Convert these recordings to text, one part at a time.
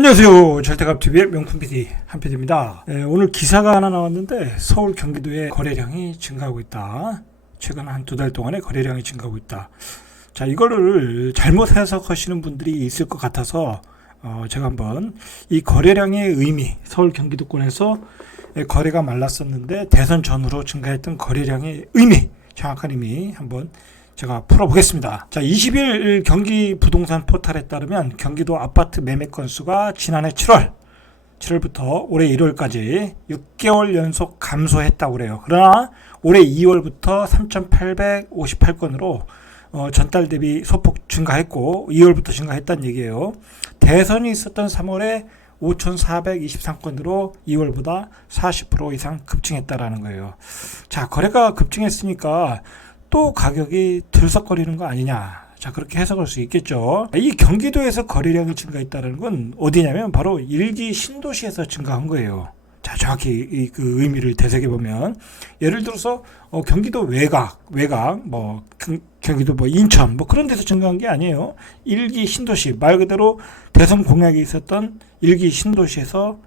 안녕하세요. 절대값TV의 명품 PD 한PD입니다. 오늘 기사가 하나 나왔는데 서울 경기도의 거래량이 증가하고 있다. 최근 한 두 달 동안에 거래량이 증가하고 있다. 자, 이거를 잘못 해석하시는 분들이 있을 것 같아서 제가 한번 이 거래량의 의미, 서울 경기도권에서 거래가 말랐었는데 대선 전후로 증가했던 거래량의 의미, 정확한 의미 한번 제가 풀어보겠습니다. 자, 20일 경기 부동산 포털에 따르면 경기도 아파트 매매 건수가 지난해 7월부터 올해 1월까지 6개월 연속 감소했다고 그래요. 그러나 올해 2월부터 3,858건으로 전달 대비 소폭 증가했고 2월부터 증가했다는 얘기예요. 대선이 있었던 3월에 5,423건으로 2월보다 40% 이상 급증했다라는 거예요. 자, 거래가 급증했으니까 또 가격이 들썩거리는 거 아니냐. 자, 그렇게 해석할 수 있겠죠. 이 경기도에서 거래량이 증가했다는 건 어디냐면 바로 일기 신도시에서 증가한 거예요. 자, 정확히 그 의미를 되새겨보면 예를 들어서 경기도 외곽 경기도 인천 그런 데서 증가한 게 아니에요. 일기 신도시, 말 그대로 대선 공약이 있었던 일기 신도시에서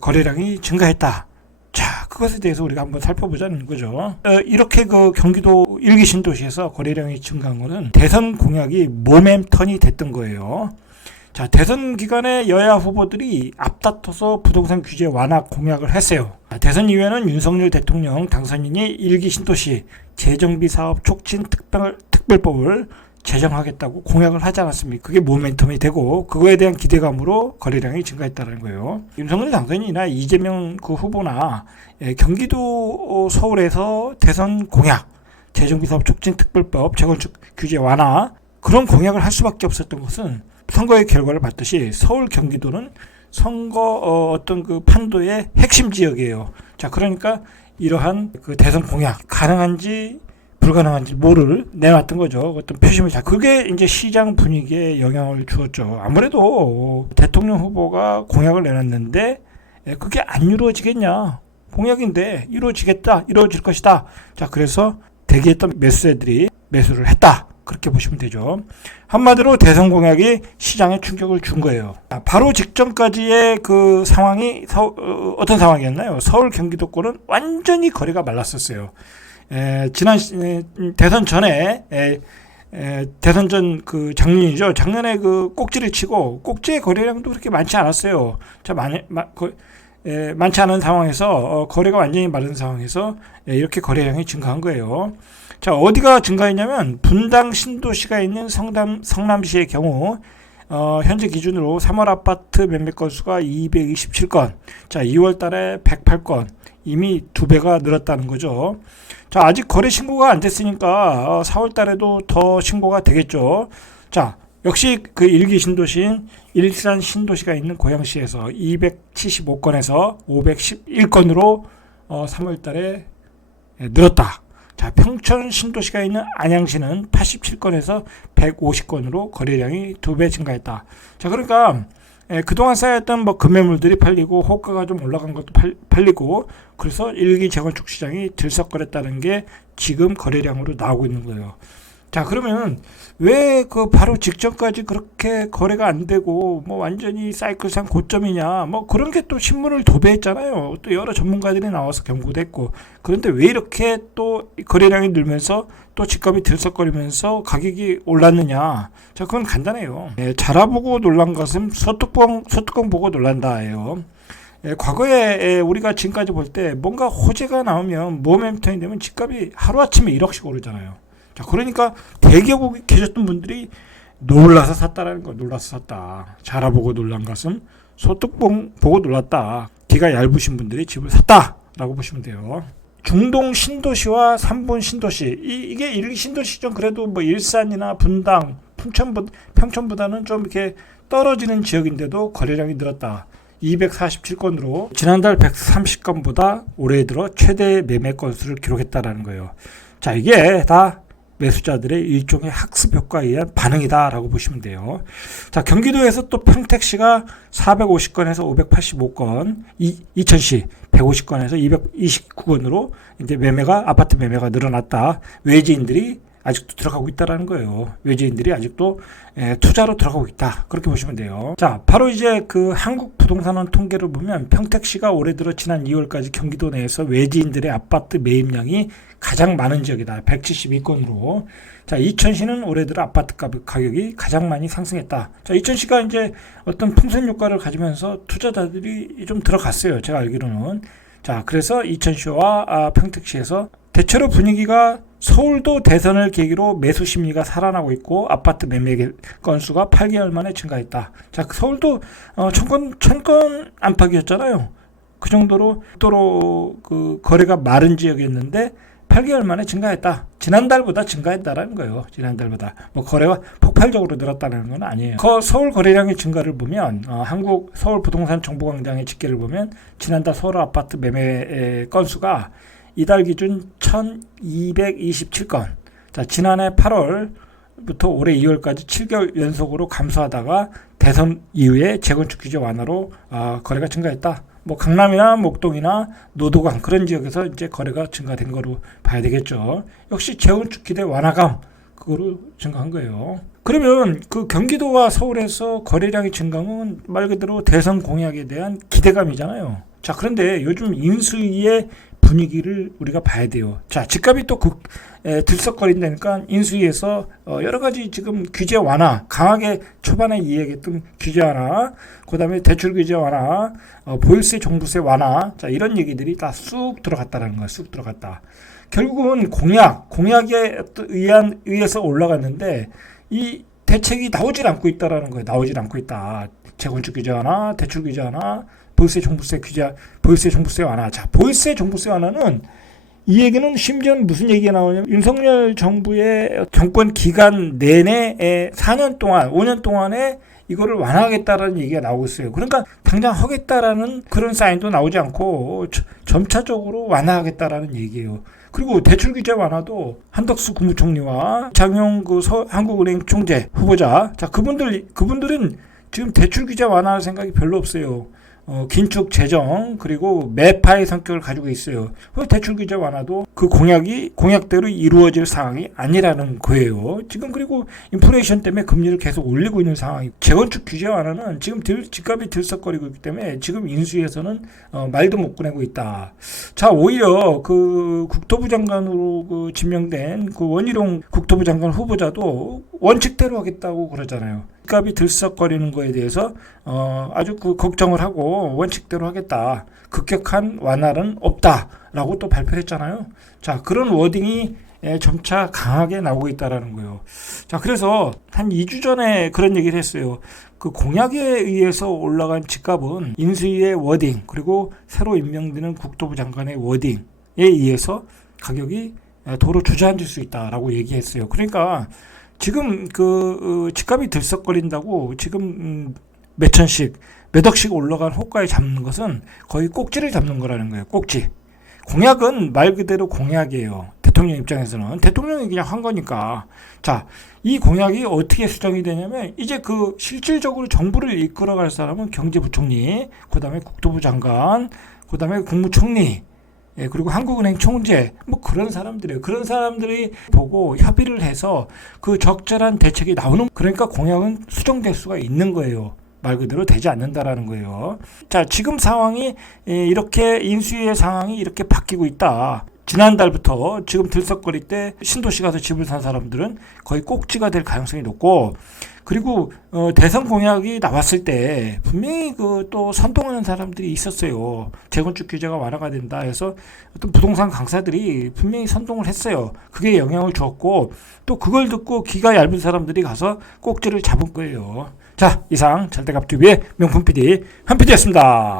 거래량이 증가했다. 자, 그것에 대해서 우리가 한번 살펴보자는 거죠. 이렇게 그 경기도 일기 신도시에서 거래량이 증가한 거는 대선 공약이 모멘텀이 됐던 거예요. 자, 대선 기간에 여야 후보들이 앞다퉈서 부동산 규제 완화 공약을 했어요. 대선 이후에는 윤석열 대통령 당선인이 일기 신도시 재정비 사업 촉진 특별법을 제정하겠다고 공약을 하지 않았습니까? 그게 모멘텀이 되고 그거에 대한 기대감으로 거래량이 증가했다는 거예요. 윤석열 당선인이나 이재명 그 후보나 경기도 서울에서 대선 공약, 재정비사업 촉진 특별법, 재건축 규제 완화 그런 공약을 할 수밖에 없었던 것은 선거의 결과를 봤듯이 서울 경기도는 선거 어떤 그 판도의 핵심 지역이에요. 자, 그러니까 이러한 그 대선 공약 가능한지 불가능한지 뭐를 내놨던 거죠. 어떤 표심을. 자, 그게 이제 시장 분위기에 영향을 주었죠. 아무래도 대통령 후보가 공약을 내놨는데 그게 안 이루어지겠냐. 공약인데 이루어지겠다. 이루어질 것이다. 자, 그래서 대기했던 매수세들이 매수를 했다. 그렇게 보시면 되죠. 한마디로 대선 공약이 시장에 충격을 준 거예요. 바로 직전까지의 그 상황이 어떤 상황이었나요? 서울 경기도권은 완전히 거래가 말랐었어요. 지난 대선 전에 대선 전 그 작년이죠. 작년에 그 꼭지를 치고 꼭지의 거래량도 그렇게 많지 않았어요. 자, 많지 않은 상황에서 거래가 완전히 마른 상황에서 이렇게 거래량이 증가한 거예요. 자, 어디가 증가했냐면 분당 신도시가 있는 성남시의 경우 현재 기준으로 3월 아파트 매매 건수가 227건, 자 2월 달에 108건, 이미 2배가 늘었다는 거죠. 자, 아직 거래 신고가 안 됐으니까 4월 달에도 더 신고가 되겠죠. 자, 역시 그 일기 신도시인 일산 신도시가 있는 고양시에서 275건에서 511건으로 3월 달에 늘었다. 자, 평촌 신도시가 있는 안양시는 87건에서 150건으로 거래량이 2배 증가했다. 자, 그러니까 그동안 쌓였던 금매물들이 팔리고 호가가 좀 올라간 것도 팔리고 그래서 일기 재건축 시장이 들썩거렸다는 게 지금 거래량으로 나오고 있는 거예요. 자, 그러면 왜 그 바로 직전까지 그렇게 거래가 안 되고 완전히 사이클상 고점이냐 그런 게 또 신문을 도배했잖아요. 또 여러 전문가들이 나와서 경고도 했고. 그런데 왜 이렇게 또 거래량이 늘면서 또 집값이 들썩거리면서 가격이 올랐느냐. 자, 그건 간단해요. 자라보고 놀란 것은 소뚜껑 보고 놀란다예요. 과거에 우리가 지금까지 볼 때 뭔가 호재가 나오면 모멘텀이 되면 집값이 하루아침에 1억씩 오르잖아요. 자, 그러니까 대기업에 계셨던 분들이 놀라서 샀다라는 거. 놀라서 샀다. 자라보고 놀란 것은 소뚜껑 보고 놀랐다. 귀가 얇으신 분들이 집을 샀다라고 보시면 돼요. 중동 신도시와 3분 신도시, 이게 일기 신도시죠. 그래도 일산이나 분당, 평촌보다는 좀 이렇게 떨어지는 지역인데도 거래량이 늘었다. 247건으로 지난달 130건보다 올해 들어 최대 매매 건수를 기록했다라는 거예요. 자, 이게 다 매수자들의 일종의 학습 효과에 의한 반응이다라고 보시면 돼요. 자, 경기도에서 또 평택시가 450건에서 585건, 이천시 150건에서 229건으로 이제 아파트 매매가 늘어났다. 외지인들이 아직도 들어가고 있다라는 거예요. 외지인들이 아직도 투자로 들어가고 있다. 그렇게 보시면 돼요. 자, 바로 이제 그 한국부동산원 통계를 보면 평택시가 올해 들어 지난 2월까지 경기도 내에서 외지인들의 아파트 매입량이 가장 많은 지역이다. 172건으로. 자, 이천시는 올해 들어 아파트 가격이 가장 많이 상승했다. 자, 이천시가 이제 어떤 풍선 효과를 가지면서 투자자들이 좀 들어갔어요. 제가 알기로는. 자, 그래서 이천시와 평택시에서 대체로 분위기가 서울도 대선을 계기로 매수 심리가 살아나고 있고 아파트 매매 건수가 8개월 만에 증가했다. 자, 서울도 1000건 안팎이었잖아요. 그 정도로 그 거래가 마른 지역이었는데 8개월 만에 증가했다. 지난달보다 증가했다라는 거예요. 지난달보다. 뭐 거래가 폭발적으로 늘었다는 건 아니에요. 서울 거래량의 증가를 보면 한국 서울 부동산 정보광장의 집계를 보면 지난달 서울 아파트 매매 건수가 이달 기준 1227건. 자, 지난해 8월부터 올해 2월까지 7개월 연속으로 감소하다가 대선 이후에 재건축 규제 완화로 거래가 증가했다. 뭐 강남이나 목동이나 노도강 그런 지역에서 이제 거래가 증가된 거로 봐야 되겠죠. 역시 재건축 규제 완화감 그거로 증가한 거예요. 그러면 그 경기도와 서울에서 거래량이 증가는 말 그대로 대선 공약에 대한 기대감이잖아요. 자, 그런데 요즘 인수위의 분위기를 우리가 봐야 돼요. 자, 집값이 또 들썩거린다니까 인수위에서 여러 가지 지금 규제 완화, 강하게 초반에 이야기했던 규제 완화, 그 다음에 대출 규제 완화, 보유세 종부세 완화, 자, 이런 얘기들이 다 쑥 들어갔다는 거야. 쑥 들어갔다. 결국은 공약에 의해서 올라갔는데 이 대책이 나오질 않고 있다라는 거예요. 나오질 않고 있다. 재건축 규제 완화, 대출 규제 완화, 보유세 종부세 규제, 보유세 종부세 완화. 자, 보유세 종부세 완화는 이 얘기는 심지어 무슨 얘기가 나오냐면 윤석열 정부의 정권 기간 내내 4년 동안, 5년 동안에 이거를 완화하겠다라는 얘기가 나오고 있어요. 그러니까 당장 하겠다라는 그런 사인도 나오지 않고 점차적으로 완화하겠다라는 얘기예요. 그리고 대출 규제 완화도 한덕수 국무총리와 장용 한국은행 총재 후보자, 자, 그분들은 지금 대출 규제 완화할 생각이 별로 없어요. 긴축 재정 그리고 매파의 성격을 가지고 있어요. 대출 규제 완화도 그 공약대로 이루어질 상황이 아니라는 거예요. 지금 그리고 인플레이션 때문에 금리를 계속 올리고 있는 상황이 재건축 규제 완화는 지금 집값이 들썩거리고 있기 때문에 지금 인수위에서는 말도 못 꺼내고 있다. 자, 오히려 그 국토부 장관으로 지명된 그 원희룡 국토부 장관 후보자도 원칙대로 하겠다고 그러잖아요. 집값이 들썩거리는 거에 대해서 아주 그 걱정을 하고 원칙대로 하겠다. 급격한 완화는 없다라고 또 발표를 했잖아요. 자, 그런 워딩이 점차 강하게 나오고 있다라는 거예요. 자, 그래서 한 2주 전에 그런 얘기를 했어요. 그 공약에 의해서 올라간 집값은 인수위의 워딩 그리고 새로 임명되는 국토부 장관의 워딩에 의해서 가격이 도로 주저앉을 수 있다라고 얘기했어요. 그러니까 지금 그 집값이 들썩거린다고 지금 몇 천씩 몇 억씩 올라간 호가에 잡는 것은 거의 꼭지를 잡는 거라는 거예요. 꼭지. 공약은 말 그대로 공약이에요. 대통령 입장에서는 대통령이 그냥 한 거니까. 자, 이 공약이 어떻게 수정이 되냐면 이제 그 실질적으로 정부를 이끌어갈 사람은 경제부총리, 그다음에 국토부 장관, 그다음에 국무총리, 그리고 한국은행 총재 뭐 그런 사람들이에요. 그런 사람들이 보고 협의를 해서 그 적절한 대책이 나오는, 그러니까 공약은 수정될 수가 있는 거예요. 말 그대로 되지 않는다라는 거예요. 자, 지금 상황이 이렇게 인수위의 상황이 이렇게 바뀌고 있다. 지난달부터 지금 들썩거릴 때 신도시 가서 집을 산 사람들은 거의 꼭지가 될 가능성이 높고, 그리고 대선 공약이 나왔을 때 분명히 그 또 선동하는 사람들이 있었어요. 재건축 규제가 완화가 된다 해서 어떤 부동산 강사들이 분명히 선동을 했어요. 그게 영향을 주었고, 또 그걸 듣고 귀가 얇은 사람들이 가서 꼭지를 잡은 거예요. 자, 이상 절대값TV의 명품 PD 한 PD였습니다.